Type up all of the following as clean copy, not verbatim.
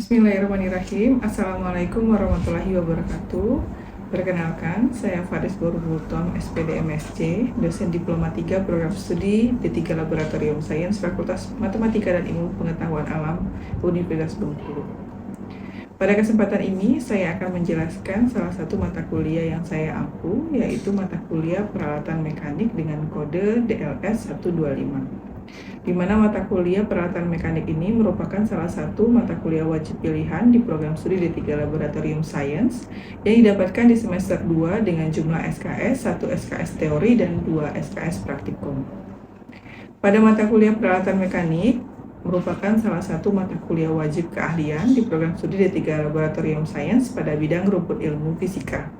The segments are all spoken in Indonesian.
Bismillahirrahmanirrahim. Assalamualaikum warahmatullahi wabarakatuh. Perkenalkan, saya Faris Borubultom, SPD MSc, dosen Diploma 3 Program Studi D3 Laboratorium Sains Fakultas Matematika dan Ilmu Pengetahuan Alam Universitas Bengkulu. Pada kesempatan ini, saya akan menjelaskan salah satu mata kuliah yang saya ampu, yaitu mata kuliah Peralatan Mekanik dengan kode DLS 125. Di mana mata kuliah peralatan mekanik ini merupakan salah satu mata kuliah wajib pilihan di program studi D3 Laboratorium Science yang didapatkan di semester 2 dengan jumlah SKS, 1 SKS teori dan 2 SKS praktikum. Pada mata kuliah peralatan mekanik merupakan salah satu mata kuliah wajib keahlian di program studi D3 Laboratorium Science pada bidang rumput ilmu fisika.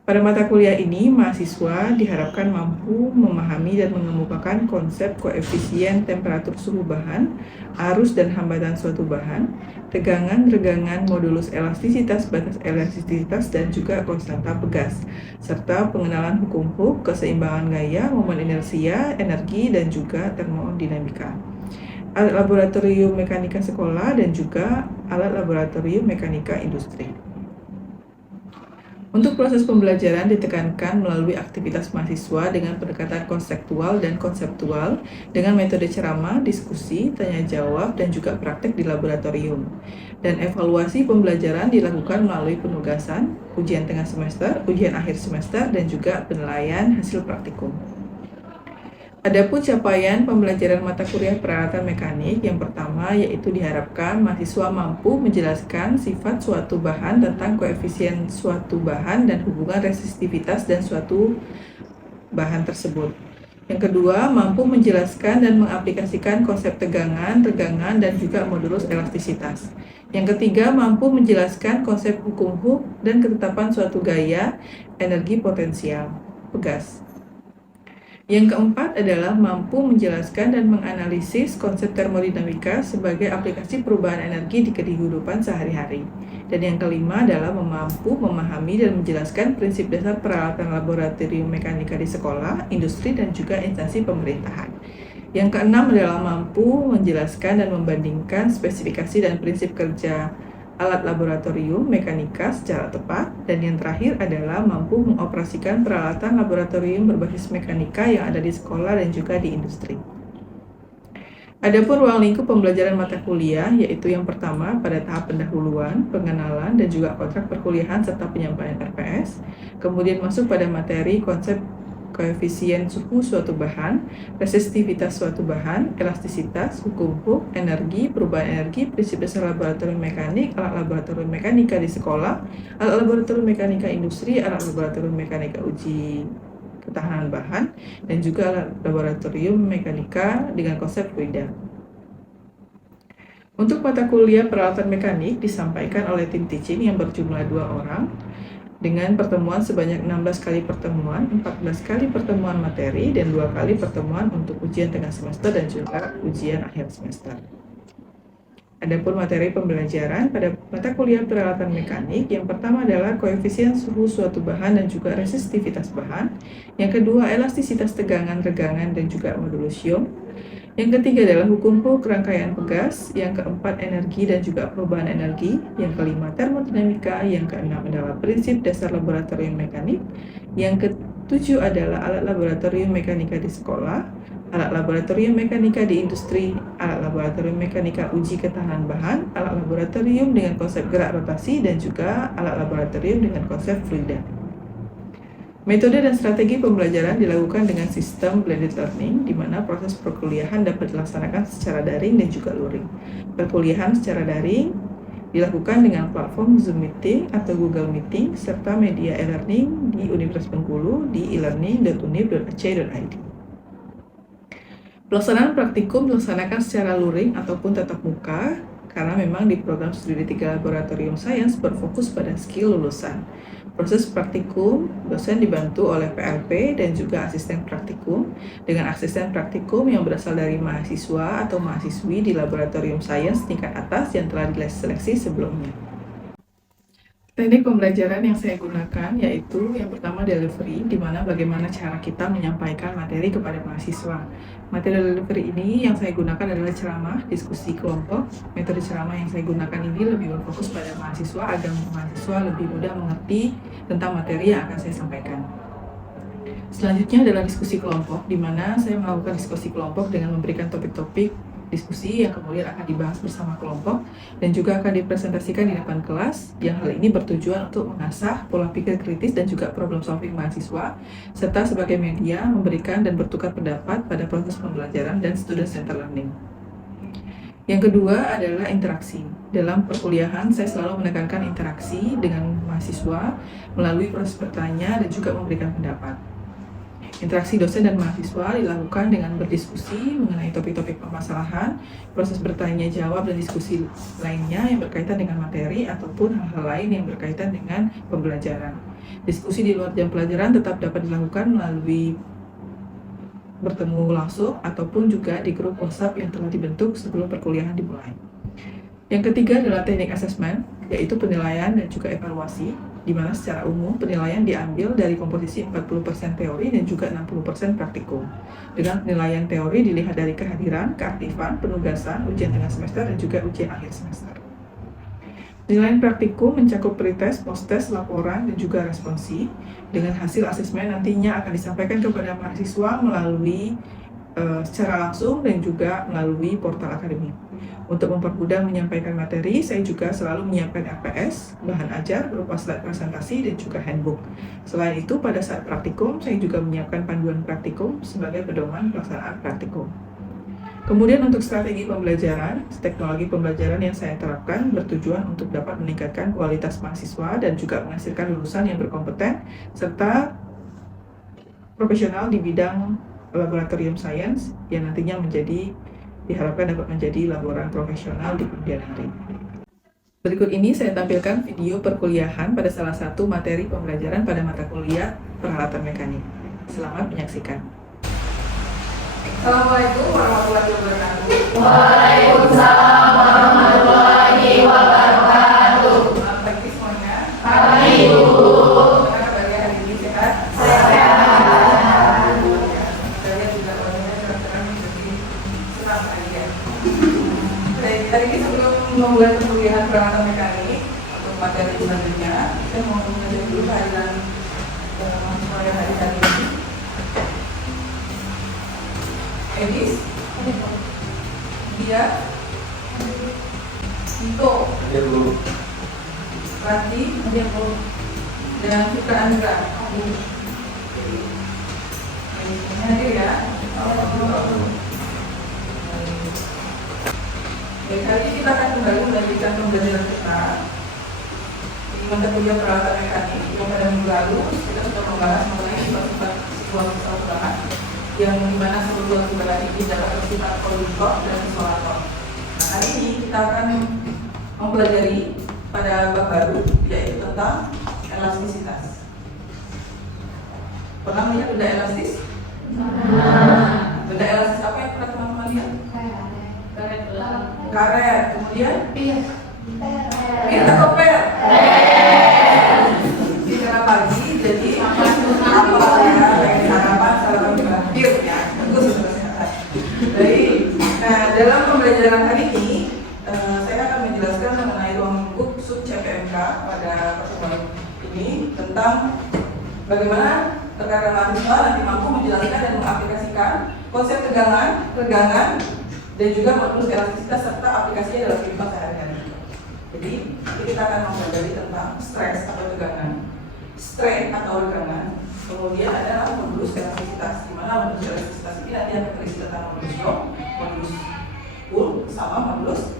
Pada mata kuliah ini, mahasiswa diharapkan mampu memahami dan mengemukakan konsep koefisien temperatur suhu bahan, arus dan hambatan suatu bahan, tegangan, regangan, modulus elastisitas, batas elastisitas, dan juga konstanta pegas, serta pengenalan hukum Hooke, keseimbangan gaya, momen inersia, energi, dan juga termodinamika. Alat laboratorium mekanika sekolah dan juga alat laboratorium mekanika industri. Untuk proses pembelajaran ditekankan melalui aktivitas mahasiswa dengan pendekatan konseptual dan konseptual dengan metode ceramah, diskusi, tanya jawab, dan juga praktek di laboratorium. Dan evaluasi pembelajaran dilakukan melalui penugasan, ujian tengah semester, ujian akhir semester, dan juga penilaian hasil praktikum. Adapun capaian pembelajaran mata kuliah peralatan mekanik yang pertama yaitu diharapkan mahasiswa mampu menjelaskan sifat suatu bahan tentang koefisien suatu bahan dan hubungan resistivitas dan suatu bahan tersebut. Yang kedua, mampu menjelaskan dan mengaplikasikan konsep tegangan, regangan, dan juga modulus elastisitas. Yang ketiga, mampu menjelaskan konsep hukum Hooke dan ketetapan suatu gaya, energi potensial, pegas. Yang keempat adalah mampu menjelaskan dan menganalisis konsep termodinamika sebagai aplikasi perubahan energi di kehidupan sehari-hari. Dan yang kelima adalah mampu memahami dan menjelaskan prinsip dasar peralatan laboratorium mekanika di sekolah, industri, dan juga instansi pemerintahan. Yang keenam adalah mampu menjelaskan dan membandingkan spesifikasi dan prinsip kerja alat laboratorium mekanika secara tepat, dan yang terakhir adalah mampu mengoperasikan peralatan laboratorium berbasis mekanika yang ada di sekolah dan juga di industri. Adapun ruang lingkup pembelajaran mata kuliah yaitu yang pertama pada tahap pendahuluan, pengenalan, dan juga kontrak perkuliahan serta penyampaian RPS, kemudian masuk pada materi konsep koefisien suhu suatu bahan, resistivitas suatu bahan, elastisitas, hukum Hooke, energi, perubahan energi, prinsip dasar laboratorium mekanik, alat laboratorium mekanika di sekolah, alat laboratorium mekanika industri, alat laboratorium mekanika uji ketahanan bahan, dan juga alat laboratorium mekanika dengan konsep fluida. Untuk mata kuliah peralatan mekanik disampaikan oleh tim teaching yang berjumlah 2 orang, dengan pertemuan sebanyak 16 kali pertemuan, 14 kali pertemuan materi, dan 2 kali pertemuan untuk ujian tengah semester dan juga ujian akhir semester. Adapun materi pembelajaran pada mata kuliah peralatan mekanik, yang pertama adalah koefisien suhu suatu bahan dan juga resistivitas bahan, yang kedua elastisitas tegangan, regangan, dan juga modulus Young, yang ketiga adalah hukum Hooke rangkaian pegas, yang keempat energi dan juga perubahan energi, yang kelima termodinamika, yang keenam adalah prinsip dasar laboratorium mekanik, yang ketujuh adalah alat laboratorium mekanika di sekolah, alat laboratorium mekanika di industri, alat laboratorium mekanika uji ketahanan bahan, alat laboratorium dengan konsep gerak rotasi, dan juga alat laboratorium dengan konsep fluida. Metode dan strategi pembelajaran dilakukan dengan sistem blended learning, di mana proses perkuliahan dapat dilaksanakan secara daring dan juga luring. Perkuliahan secara daring dilakukan dengan platform Zoom Meeting atau Google Meeting, serta media e-learning di Universitas Bengkulu di elearning.unib.ac.id. Pelaksanaan praktikum dilaksanakan secara luring ataupun tatap muka, karena memang di program studi D3 Laboratorium Science berfokus pada skill lulusan. Proses praktikum, dosen dibantu oleh PLP dan juga asisten praktikum, dengan asisten praktikum yang berasal dari mahasiswa atau mahasiswi di Laboratorium Science tingkat atas yang telah diseleksi sebelumnya. Teknik pembelajaran yang saya gunakan yaitu yang pertama delivery, di mana bagaimana cara kita menyampaikan materi kepada mahasiswa. Materi delivery ini yang saya gunakan adalah ceramah, diskusi kelompok. Metode ceramah yang saya gunakan ini lebih berfokus pada mahasiswa agar mahasiswa lebih mudah mengerti tentang materi yang akan saya sampaikan. Selanjutnya adalah diskusi kelompok, di mana saya melakukan diskusi kelompok dengan memberikan topik-topik diskusi yang kemudian akan dibahas bersama kelompok dan juga akan dipresentasikan di depan kelas, yang hal ini bertujuan untuk mengasah pola pikir kritis dan juga problem solving mahasiswa, serta sebagai media memberikan dan bertukar pendapat pada proses pembelajaran dan student center learning. Yang kedua adalah interaksi. Dalam perkuliahan, saya selalu menekankan interaksi dengan mahasiswa melalui proses bertanya dan juga memberikan pendapat. Interaksi dosen dan mahasiswa dilakukan dengan berdiskusi mengenai topik-topik permasalahan, proses bertanya jawab dan diskusi lainnya yang berkaitan dengan materi ataupun hal-hal lain yang berkaitan dengan pembelajaran. Diskusi di luar jam pelajaran tetap dapat dilakukan melalui bertemu langsung ataupun juga di grup WhatsApp yang telah dibentuk sebelum perkuliahan dimulai. Yang ketiga adalah teknik asesmen, yaitu penilaian dan juga evaluasi, di mana secara umum penilaian diambil dari komposisi 40% teori dan juga 60% praktikum. Dengan penilaian teori dilihat dari kehadiran, keaktifan, penugasan, ujian tengah semester, dan juga ujian akhir semester. Penilaian praktikum mencakup pretest, post-test, laporan, dan juga responsi. Dengan hasil asesmen nantinya akan disampaikan kepada mahasiswa melalui secara langsung dan juga melalui portal akademik. Untuk mempermudah menyampaikan materi, saya juga selalu menyiapkan RPS, bahan ajar berupa slide presentasi dan juga handbook. Selain itu, pada saat praktikum, saya juga menyiapkan panduan praktikum sebagai pedoman pelaksanaan praktikum. Kemudian untuk strategi pembelajaran, teknologi pembelajaran yang saya terapkan bertujuan untuk dapat meningkatkan kualitas mahasiswa dan juga menghasilkan lulusan yang berkompeten serta profesional di bidang laboratorium science yang nantinya diharapkan dapat menjadi laboratorium profesional di kemudian hari. Berikut ini saya tampilkan video perkuliahan pada salah satu materi pembelajaran pada mata kuliah peralatan mekanik. Selamat menyaksikan. Assalamualaikum warahmatullahi wabarakatuh. Waalaikumsalam warahmatullahi wabarakatuh. Selamat pagi semuanya. Pagi, Bu. Bagaimana kabarnya hari ini, sehat? Sehat. Saya juga orangnya senang menjadi senang hari ya. Baik, hari ini sebelum memulai perkuliahan peralatan mekanik untuk materi selanjutnya, saya mau mengajak dulu kehadiran mahasiswa yang hadir hari ini. Edis, dia, Tito, Ya Bu. Rati, dan Fitra Andra. Ini hadir ya. Baik, hari ini kita akan kembali melanjutkan pembelajaran kita di mata kuliah peralatan mekanik. Yang pada minggu lalu kita sudah membahas mengenai sifat-sifat situasi ulangan yang dimana sebuah keberadaan ini dapat bersifat konduktor dan isolator. Nah, hari ini kita akan mempelajari pada bab baru, yaitu tentang elastisitas. Pernah melihat benda elastis? Benda elastis apa yang pernah teman-teman lihat? Karet. Kemudian? Pir atau per? Di tengah pagi, jadi apa ya? Sarapan juga pir ya. Bagus kesehatan. Baik. Nah, dalam pembelajaran hari ini saya akan menjelaskan mengenai ruang lingkup sub CPMK pada pertemuan ini tentang bagaimana rekan mahasiswa nanti mampu menjelaskan dan mengaplikasikan konsep tegangan, dan juga modulus elastisitas serta aplikasinya dalam kehidupan sehari-hari. Jadi kita akan mempelajari tentang stres atau tegangan, strain atau regangan, kemudian adalah modulus elastisitas, di mana modulus elastisitas ini nanti akan terisi tentang modulus shock, modulus pull, sama modulus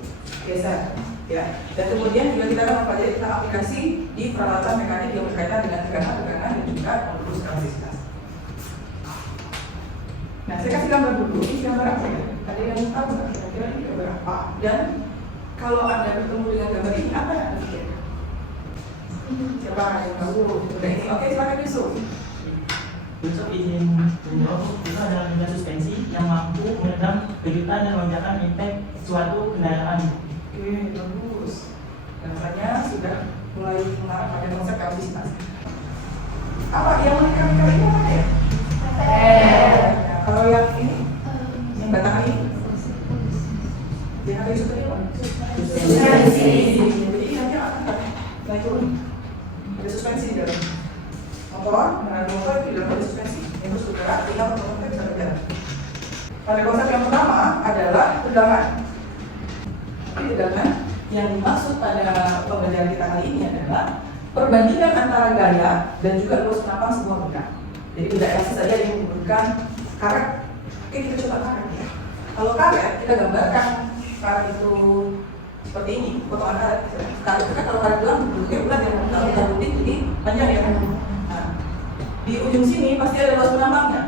geser. Ya. Dan kemudian juga kita akan mempelajari tentang aplikasi di peralatan mekanik yang berkaitan dengan tegangan dan juga modulus elastisitas. Nah, saya kasih gambar dulu. Ini gambar apa ya? Ada yang tahu nggak kira-kira ini gambar apa? Dan kalau Anda bertemu dengan gambar ini, apa yang Anda pikirkan? Siapa yang tahu? Ini. Oke, silakan Yusuf. Yusuf izin menjawab. Itu adalah benda suspensi yang mampu meredam kejutan dan lonjakan impact suatu kendaraan. Oke, bagus. Gambarnya sudah mulai mengarah pada konsep elastisitas. Apa yang menekan ini apa ya? Nah, kalau yang ini, yang batangan ini, yang ada itu tadi apa? Suspensi. Jadi nanti akan naik turun. Ada suspensi di dalam motor, mengenai motor itu di dalam ada suspensi. Yang terus bergerak, tinggal motornya bisa berjalan. Pada konsep yang pertama adalah tegangan. Tapi tegangan yang dimaksud pada pembelajaran kita kali ini adalah perbandingan antara gaya dan juga luas penapang sebuah benda. Jadi benda elastis saja yang menggunakan karet. Oke, kita coba karet ya. Kalau karet, kita gambarkan karet itu seperti ini, potongan karet. Karet itu kan kalau karet doang bentuknya bulat ya, kalau kita butik jadi panjang ya. Nah, di ujung sini pasti ada luas penapangnya.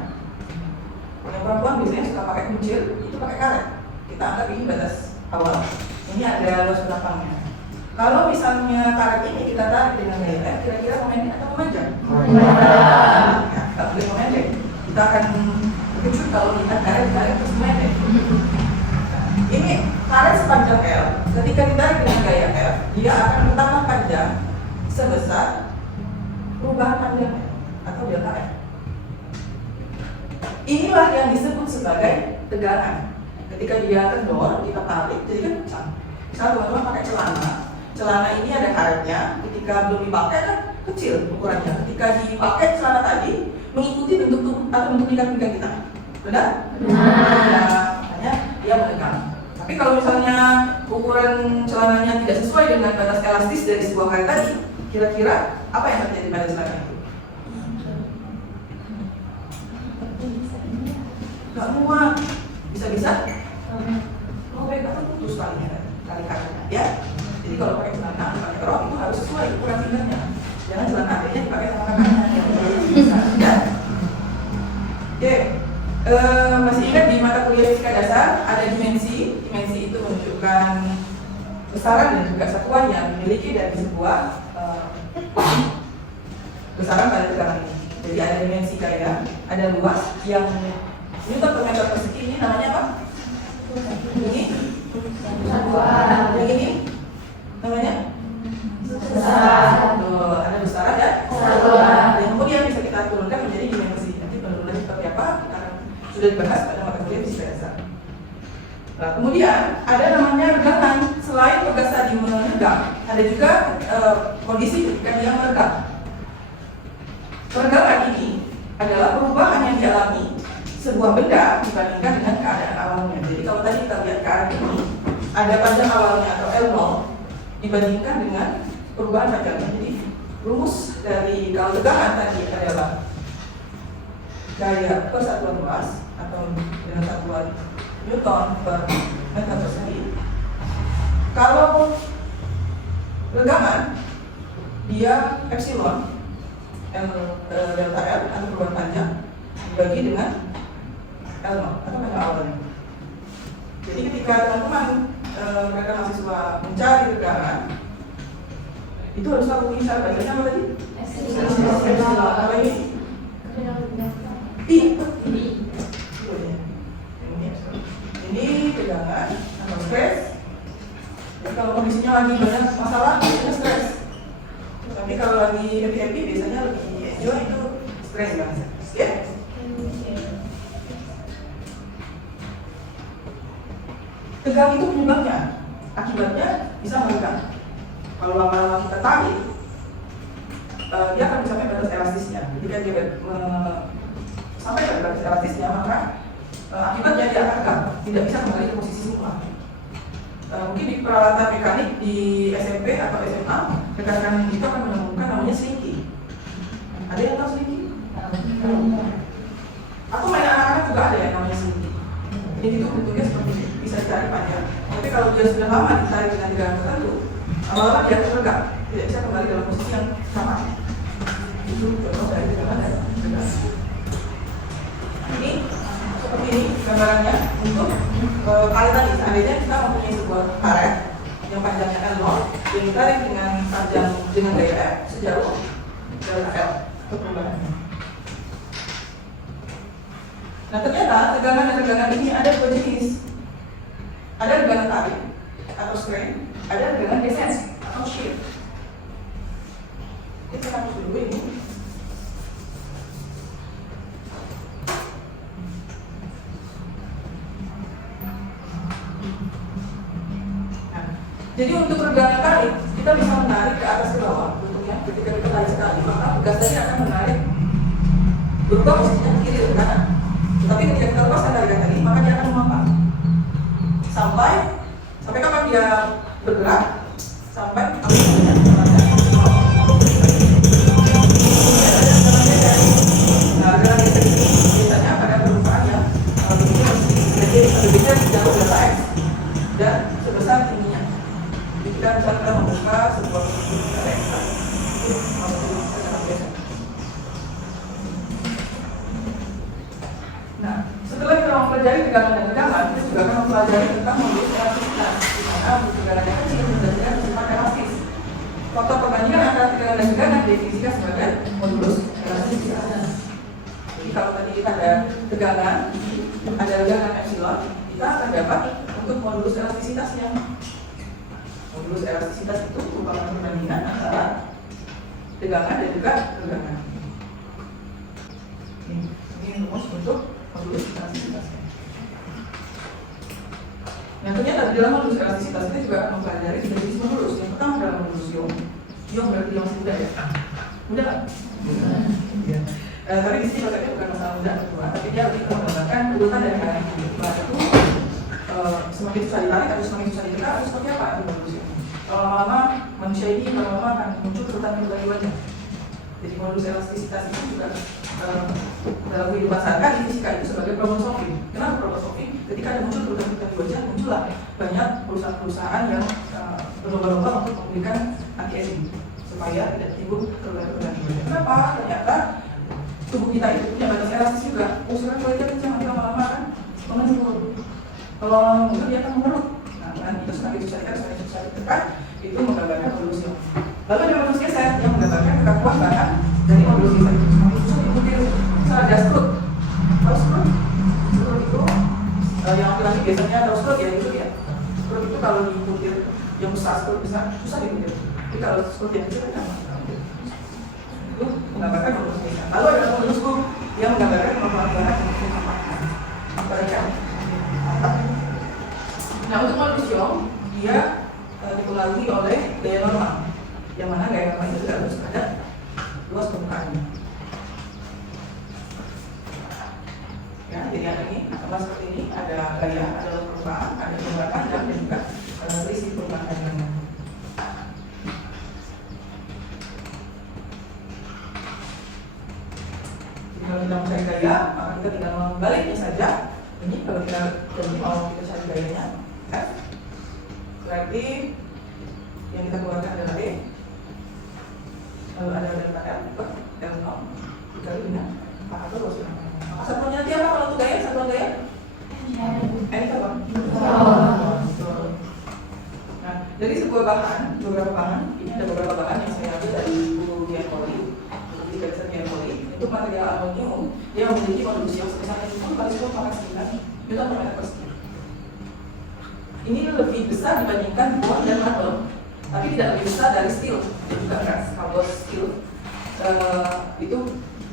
Yang perempuan biasanya suka pakai kuncir, itu pakai karet. Kita anggap ini batas awal. Ini ada luas penapangnya. Kalau misalnya karet ini kita tarik dengan gaya F, kira-kira momennya atau memanjang? Ya, nggak boleh memendek. Kita akan terkejut kalau lihat karet terus memendek. Nah, ini karet sepanjang L, ketika ditarik dengan gaya F, dia akan bertambah panjang sebesar perubahan panjang L atau delta F. Inilah yang disebut sebagai tegangan. Ketika dia kendor, kita tarik, jadi kan pecah. Misalnya teman-teman pakai celana ini ada karetnya, ketika belum dipakai kan kecil ukurannya. Ketika dipakai celana tadi mengikuti bentuk tubuh atau bentuk pinggang kita, benar? Ya, makanya dia menekan. Tapi kalau misalnya ukuran celananya tidak sesuai dengan batas elastis dari sebuah karet tadi, kira-kira apa yang terjadi pada celana itu? Gak muat, bisa-bisa robek atau putus kali karetnya, ya. Jadi kalau pakai celana, pakai rok itu harus sesuai ukuran pinggangnya. Jangan celana adanya dipakai sama kakaknya, ya. Oke, masih ingat di mata kuliah fisika dasar ada dimensi. Dimensi itu menunjukkan besaran dan juga satuan yang dimiliki dari sebuah besaran pada tegangan ini. Jadi ada dimensi gaya, ada luas yang Newton per meter persegi, ini namanya apa? Ini? Satuan. Yang ini? Namanya? Besaran. Ada besaran dan satuan. Dan kemudian bisa kita turunkan menjadi dimensi. Nanti penurunan seperti apa? Kita sudah dibahas pada mata kuliah fisika dasar. Nah, kemudian ada namanya regangan. Selain tugas tadi menegang, ada juga kondisi ketika dia meregang. Peregangan ini adalah perubahan yang dialami sebuah benda dibandingkan dengan keadaan awalnya. Jadi kalau tadi kita lihat karet ini ada panjang awalnya atau L0 dibandingkan dengan perubahan panjangnya. Jadi rumus dari kalau tegangan tadi adalah gaya per satuan luas atau dengan satuan Newton per meter persegi. Kalau regangan dia epsilon delta L atau perubahan panjang dibagi dengan L0 atau panjang awalnya. Jadi ketika teman-teman mereka mahasiswa mencari tegangan, itu harus tahu ini cara bacanya apa tadi? Epsilon. Apa ini? I. Ini tegangan atau stres. Jadi kalau kondisinya lagi banyak masalah, biasanya stres. Tapi kalau lagi happy biasanya lebih enjoy, itu stres banget. Ya? Tegang itu penyebabnya, akibatnya bisa meregang. Kalau lama-lama kita tarik, dia akan mencapai batas elastisnya. Jika dia sampai ke batas elastisnya, maka akibatnya dia akan regang, tidak bisa kembali ke posisi semula. Mungkin di peralatan mekanik di SMP atau SMA, rekan-rekan itu akan menemukan namanya slinky. Ada yang tahu slinky? Atau main anak-anak juga ada yang namanya slinky. Jadi itu bentuknya seperti ini, bisa ditarik panjang. Tapi kalau dia sudah lama ditarik dengan tegangan tertentu, lama-lama dia akan regang, tidak bisa kembali dalam posisi yang sama. Itu contoh dari tegangan dan tegangan. Ini seperti ini gambarannya untuk karet tadi. Seandainya kita mempunyai sebuah karet yang panjangnya L0 yang ditarik dengan panjang dengan gaya F sejauh delta L untuk perubahannya. Nah ternyata tegangan dan tegangan ini ada dua jenis. Ada tegangan tarik atau strain, ada tegangan descent atau shear. hapus dulu ini. Nah, jadi untuk pergelangan tarik, kita bisa menarik ke atas ke bawah. Bentuknya ketika kita tarik sekali, maka pegas tadi akan menarik berubah posisinya kiri ke kanan. Tapi ketika kita lepaskan tarikan tadi, maka dia akan mengambang sampai kapan dia bergerak, sampai biasanya pada permukaan yang berbeda jauh dari X dan sebesar tingginya. Jadi kita membuka sebuah Nah, setelah kita mempelajari tegangan dan tegangan, kita juga akan mempelajari tentang modulus elastisitas, di mana tegangannya kecil dan bersifat elastis. Faktor perbandingan antara tegangan dan tegangan didefinisikan sebagai modulus elastisitas. Jadi kalau tadi kita ada tegangan epsilon, kita akan dapat untuk modulus elastisitasnya. Modulus elastisitas itu merupakan perbandingan antara tegangan dan juga tegangan. Ini rumus untuk modulus elastisitasnya. Nah, ternyata di dalam modulus elastisitas kita juga akan mempelajari jenis modulus. Yang pertama adalah modulus Young. Young berarti yang masih muda ya? Muda kan? Muda. Tapi di sini maksudnya bukan masalah muda atau tua, tapi dia lebih menggunakan urutan dari kanan kiri. Itu semakin susah ditarik atau semakin susah ditekan atau seperti apa itu modulus Young. Kalau lama-lama manusia ini lama-lama akan muncul urutan yang berbagi wajah. Jadi modulus elastisitas itu juga dalam kehidupan sehari-hari fisika itu sebagai problem solving. Kenapa problem solving? Ketika ada muncul urutan-urutan di wajah, muncullah banyak perusahaan-perusahaan yang berlomba-lomba untuk memberikan anti-aging supaya tidak timbul perubahan-perubahan di wajah. Kenapa? Ternyata tubuh kita itu punya batas elastis juga. Usulan wajah kencang nanti lama-lama kan mengendur. Kalau mengendur dia akan mengerut. Nah, itu semakin susah ditekan, semakin susah ditekan, itu menggambarkan modulus Young. Lalu ada modulus geser yang menggambarkan kekakuan bahan dari modulus geser itu semakin susah diikuti. Misalnya ada strut, tahu strut? Strut itu yang laki-laki biasanya tahu strut ya itu ya. Strut itu kalau diikuti yang besar, strut besar susah diikuti. Tapi kalau strut yang kecil kan itu menggambarkan modulus geser. Lalu ada modulus Young yang menggambarkan kemampuan bahan untuk mematahkan. Nah, untuk modulus Young dia dipengaruhi oleh gaya normal, yang mana gaya normal itu tidak harus ada luas permukaannya. Ya, jadi ada ini, sama seperti ini, ada gaya, ada luas permukaan, ada permukaan panjang dan juga selisih permukaan panjangnya. Jadi kalau kita mau cari gaya, maka kita tinggal membaliknya saja. Ini kalau kita mau kita cari gayanya, F, berarti yang kita keluarkan adalah D. Lalu ada delta L, L0 dikali dengan faktor luas permukaan. Satuannya nanti apa kalau untuk gaya? Satuan gaya? N itu apa? Nah, dari sebuah bahan, beberapa bahan, ini ada beberapa bahan yang saya ambil dari buku Giancoli, buku gariskan Giancoli. Untuk material aluminium, dia memiliki modulus Young sebesar 10 kali 10 pangkat 9 Newton per meter persegi. Ini lebih besar dibandingkan bor dan marble, tapi tidak lebih besar dari steel dan juga gas. Kalau steel itu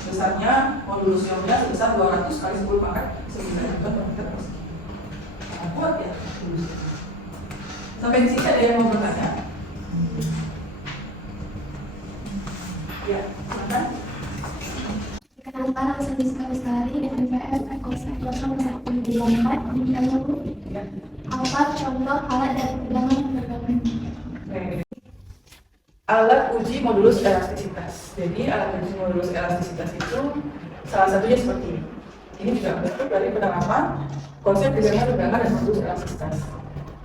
besarnya modulus Young-nya sebesar 200 kali 10 pangkat 9 Newton per meter persegi. Nah, kuat ya. Sampai di sini ada yang mau bertanya? Ya, silakan. Tekanan tanah sekali dengan MPF ekosistem apa contoh alat dan tegangan tegangan? Alat uji modulus elastisitas. Jadi alat uji modulus elastisitas itu salah satunya seperti ini. Ini juga bentuk dari penerapan konsep tegangan dan modulus elastisitas.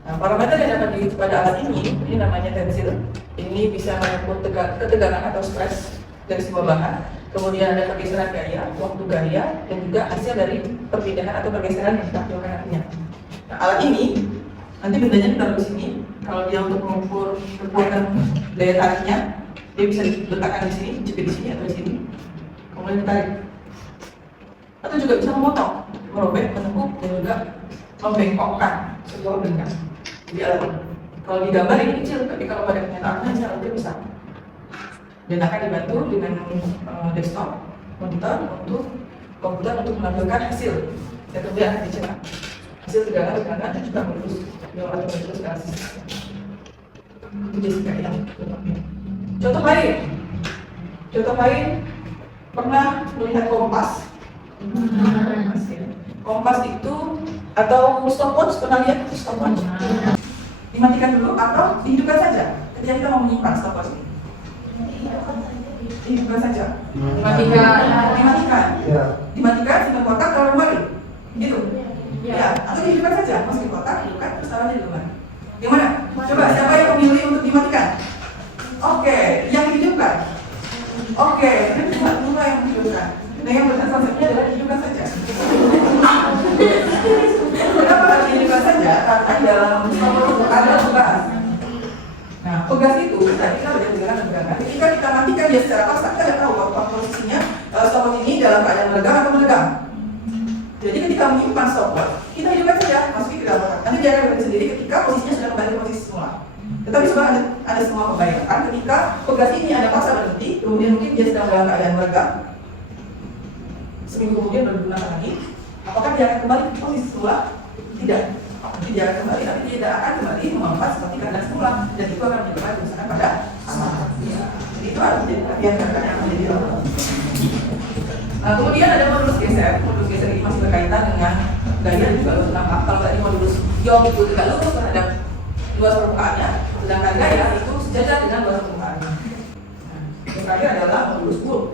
Nah, parameter yang dapat diuji pada alat ini namanya tensil. Ini bisa mengukur ketegangan atau stres dari sebuah bahan. Kemudian ada pergeseran gaya, waktu gaya, dan juga hasil dari perpindahan atau pergeseran yang ditampilkan nantinya. Nah, alat ini nanti bendanya ditaruh di sini. Kalau dia untuk mengukur kekuatan daya tariknya, dia bisa diletakkan di sini, jepit di sini atau di sini, kemudian ditarik. Atau juga bisa memotong, merobek, menekuk, dan juga membengkokkan sebuah benda. Jadi alat ini. Kalau di gambar ini kecil, tapi kalau pada kenyataannya dia besar. dan akan dibantu dengan desktop monitor untuk komputer untuk menampilkan hasil yang kemudian akan dicetak. Hasil tegangan dan juga modulus yang atau modulus basis. Itu Jessica yang contoh lain pernah melihat kompas. Kompas itu atau stopwatch, pernah lihat stopwatch? Dimatikan dulu atau dihidupkan saja ketika kita mau menyimpan stopwatch ini. Dihidupkan saja. Dimatikan sehingga kotak taruh kembali. Gitu. Ya, atau dihidupkan saja, masukin kotak, hidupkan, terus taruhnya di luar. Gimana? Coba siapa yang memilih untuk dimatikan? Oke, yang dihidupkan. Oke, cuma dua yang dihidupkan. Nah, yang benar konsepnya adalah dihidupkan saja. Kenapa harus dihidupkan saja? Karena di dalam stopwatch ada tugas. Nah, tugas itu tadi kita belajar tegangan dan tegangan. Ketika kita matikan dia secara paksa, kita tidak tahu apakah posisinya stopwatch ini dalam keadaan menegang atau menegang. Jadi ketika menyimpan stopwatch, kita hidupkan saja, masukin ke dalam kotak. Nanti dia akan berhenti sendiri ketika posisinya sudah kembali ke posisi semula. Tetapi sebenarnya ada semua pembayaran. Ketika tugas ini ada paksa berhenti, kemudian mungkin dia sedang dalam keadaan menegang, seminggu kemudian baru digunakan lagi, apakah dia akan kembali ke posisi semula? Tidak. Nanti dia akan kembali, tapi dia tidak akan kembali memampat seperti keadaan semula, dan itu akan menyebabkan kerusakan pada alat. Jadi itu harus menjadi perhatian karena yang menjadi awal. Nah, kemudian ada modulus geser. Modulus geser ini masih berkaitan dengan gaya dan juga lurus nampak. Kalau tadi modulus yong itu tegak lurus terhadap luas permukaannya, sedangkan gaya itu sejajar dengan luas permukaannya. Yang terakhir adalah modulus bulk.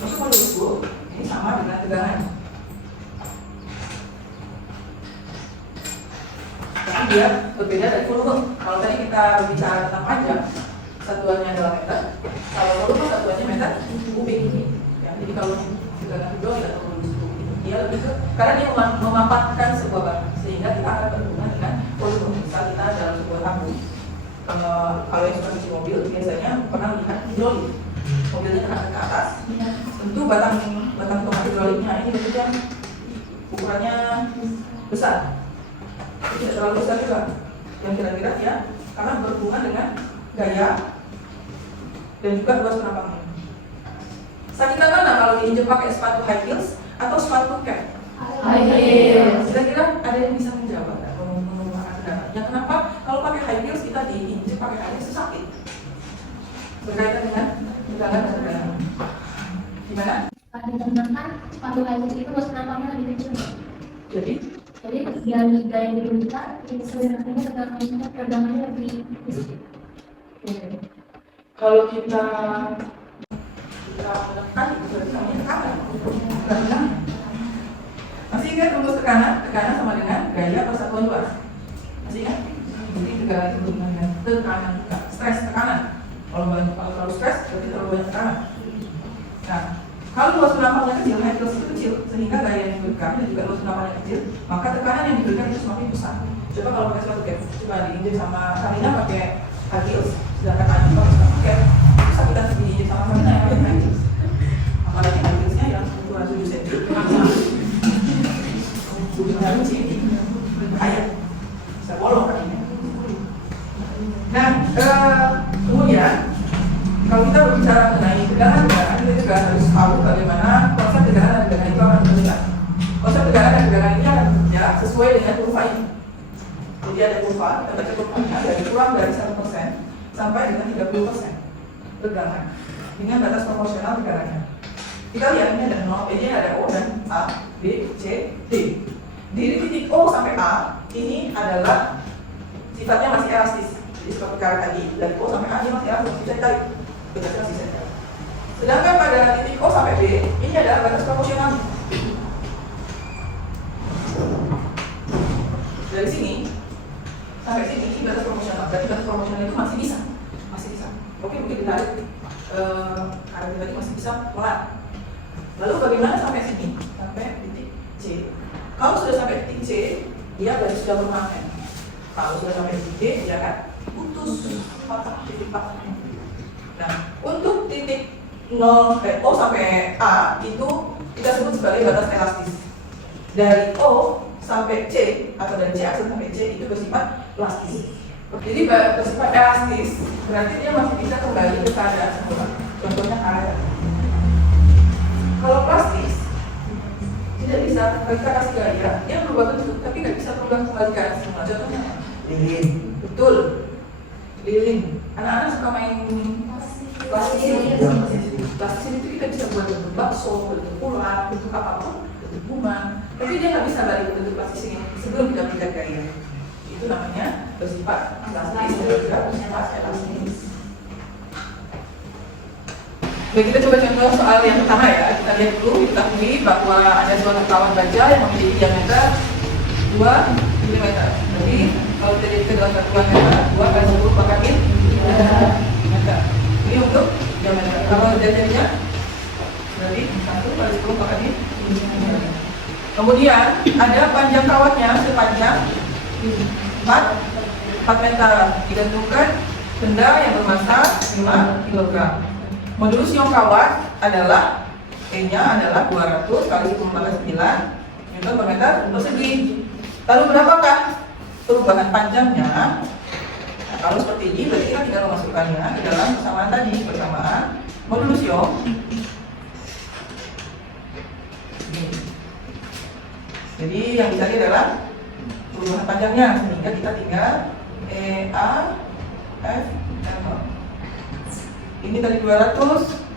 Untuk modulus bulk ini sama dengan tegangan, tapi dia berbeda dari volume. Kalau tadi kita berbicara tentang panjang, satuannya adalah meter. Kalau volume satuannya meter kubik. Ya, jadi kalau tegangan kedua kita tahu modulus bulk. Dia lebih ke karena dia memampatkan sebuah barang, sehingga kita akan berhubungan dengan volume. Misal kita dalam sebuah tabung, kalau yang suka cuci mobil biasanya pernah lihat hidrolik. Mobilnya kena ke atas, tentu batang tomat hidroliknya ini tentunya ukurannya besar, tidak terlalu besar juga, yang kira-kira ya karena berhubungan dengan gaya dan juga luas penampangnya. Sakitan mana kalau diinjek pakai sepatu high heels atau sepatu cap? High heels. Kira-kira ada yang bisa menjawab atau mengumpulkan datanya? Kenapa kalau pakai high heels kita diinjek pakai high heels sakit? Berkaitan dengan tegangan dan tegangan. Gimana? Digunakan sepatu high heels itu luas penampangnya lebih kecil. Jadi dari gaya yang diberikan, sebenarnya tegangannya lebih kecil. kalau kita menekan itu berarti namanya tekanan, bukan tegangan. Masih ingat rumus tekanan? Tekanan sama dengan gaya per satuan luas. Masih ingat? Jadi tegangan itu berhubungan dengan tekanan, stres tekanan. Kalau terlalu stres berarti terlalu banyak tekanan. Nah, kalau luas penampangnya kecil, high heels itu kecil, sehingga gaya yang diberikan dan juga luas penampangnya kecil, maka tekanan yang diberikan itu semakin besar. Coba kalau pakai sepatu cap, coba diinjek sama Karina pakai high heels, sedangkan Adi pakai sepatu cap, bisa kita diinjek sama Karina yang pakai high heels. Apalagi high heelsnya yang ukuran 7 cm, ujungnya runcing, bahaya, bisa bolong kakinya. Nah, kemudian kalau kita berbicara mengenai tegangan, kita juga harus tahu bagaimana konsep tegangan dan tegangan itu akan bekerja. Konsep tegangan dan tegangan ini akan bekerja sesuai dengan kurva ini. Jadi ada kurva, kita baca kurvanya dari kurang dari 1% sampai dengan 30% tegangan dengan batas proporsional tegangannya. Kita lihat ini ada 0, ini ada O dan A, B, C, D. Di titik O sampai A ini adalah sifatnya masih elastis. Jadi seperti karet tadi, dari O sampai A ini masih elastis, bisa ditarik. Sedangkan pada titik O sampai B ini adalah batas proporsional. Dari sini sampai sini ini batas proporsional. Berarti batas proporsional itu masih bisa. Oke, mungkin ditarik karet tadi masih bisa pelan. Lalu bagaimana sampai sini? Sampai titik C. Kalau sudah sampai titik C, dia berarti sudah permanen. Kalau sudah sampai titik D, dia akan putus, patah, titik patah. Nah, untuk titik 0 O sampai A itu kita sebut sebagai batas elastis. Dari O sampai C atau dari C sampai C itu bersifat plastis. Jadi bersifat elastis, berarti dia masih bisa kembali ke keadaan semula. Contohnya air. Kalau plastis, tidak bisa, kita kasih gaya, dia berubah bentuk, tapi nggak bisa berubah kembali ke keadaan semula. Contohnya lilin. Betul. Lilin. Anak-anak suka main plastis. Plastis itu kita bisa buat bentuk bakso, bentuk ular, bentuk apapun, bentuk bunga. Tapi dia nggak bisa balik ke bentuk plastis ini sebelum kita berikan gaya. Itu namanya bersifat plastis dan juga bersifat elastis. Baik, kita coba contoh soal yang pertama ya. Kita lihat dulu, diketahui bahwa ada suatu kawan baja yang memiliki diameter 2 mm. Jadi kalau kita jadikan dalam satuan meter, 2 kali 10 pangkat meter. Ini untuk diameter. Kalau jadinya berarti 1 kali 10 pangkat meter. Kemudian ada panjang kawatnya sepanjang 4 meter, digantungkan benda yang bermasa 5 kg. Modulus ion kawat adalah E-nya adalah 200 kali 10 pangkat 9 Newton per meter persegi. Lalu berapakah perubahan panjangnya? Nah, kalau seperti ini berarti kita tinggal memasukkannya ke dalam persamaan tadi, persamaan modulus ion. Jadi yang dicari adalah perubahan panjangnya, sehingga kita tinggal EA F M. Ini tadi 200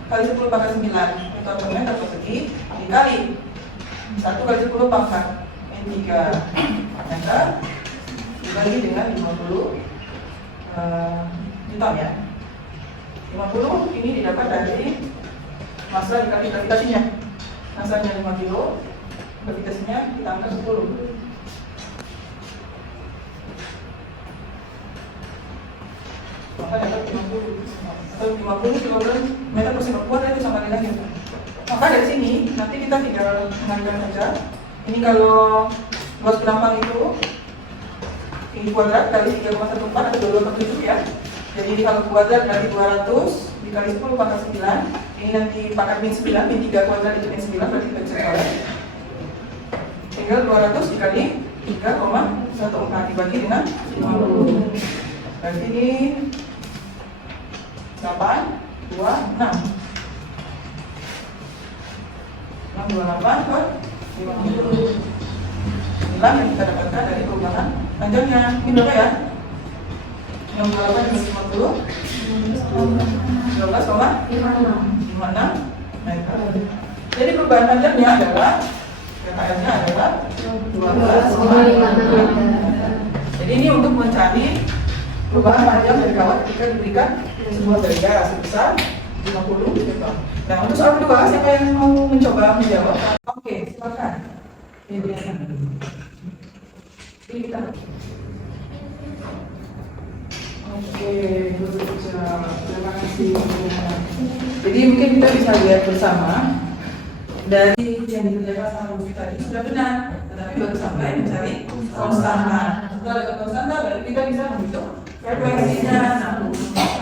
kali 10 pangkat 9 Newton per meter persegi dikali 1 kali 10 pangkat 3 meter dibagi dengan 50 Newton ya. 50 ini didapat dari massa dikali gravitasinya. Massanya 5 kilo, gravitasinya ditambah 10. Maka dapat 50 atau 50 kg meter persegi kuat itu sama nilainya. Maka dari sini nanti kita tinggal mengalihkan saja. Ini kalau luas penampang itu ini kuadrat kali 3,14 atau 22/7 ya. Jadi ini kalau kuadrat berarti 200 dikali 10 pangkat 9. Ini nanti pangkat min 9, min 3 kuadrat itu min 9 berarti kita bisa oleh. Tinggal 200 dikali 3,14 dibagi dengan 50. Berarti ini 8, 2, 6 628 per 50. Inilah yang kita dapatkan dari perubahan panjangnya. Ini berapa ya? 628 dibagi 50 12,56 meter. Jadi perubahan panjangnya adalah KKM-nya adalah 12,56 meter. Jadi ini untuk mencari perubahan panjang dari kawat ketika diberikan sebuah gaya sebesar 50 meter. Nah, untuk soal kedua, siapa yang mau mencoba menjawab? Oke, silakan. Ini kita. Oke, terima kasih. Jadi mungkin kita bisa lihat bersama dari yang dikerjakan sama Bu tadi sudah benar, tetapi baru sampai mencari konstanta. Setelah ada konstanta, baru kita bisa menghitung frekuensinya. Nah,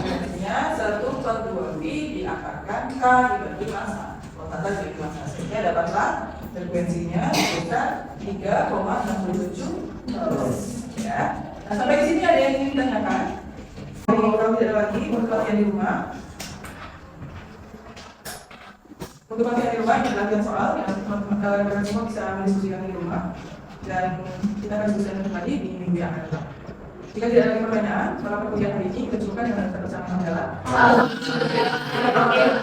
frekuensinya 1/2 pi diakarkan K dibagi massa. Konstanta dibagi massa, sehingga dapatlah frekuensinya sebesar 3,67 Hz. Ya. Nah, sampai di sini ada yang ingin ditanyakan? Kalau tidak ada lagi untuk latihan di rumah. Untuk latihan di rumah, ini latihan soal yang teman-teman semua bisa mendiskusikan di rumah. Dan kita akan diskusikan kembali di minggu yang akan datang. Jika tidak ada lagi pertanyaan, soal perkuliahan hari ini kita cukupkan dengan kata bersama hamdalah.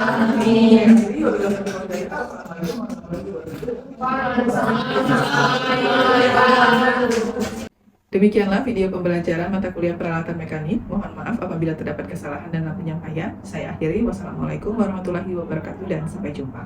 Amin. Jadi, wabillahi taufiq wal hidayah. Assalamualaikum warahmatullahi wabarakatuh. Demikianlah video pembelajaran mata kuliah peralatan mekanik. Mohon maaf apabila terdapat kesalahan dalam penyampaian. Saya akhiri. Wassalamualaikum warahmatullahi wabarakatuh dan sampai jumpa.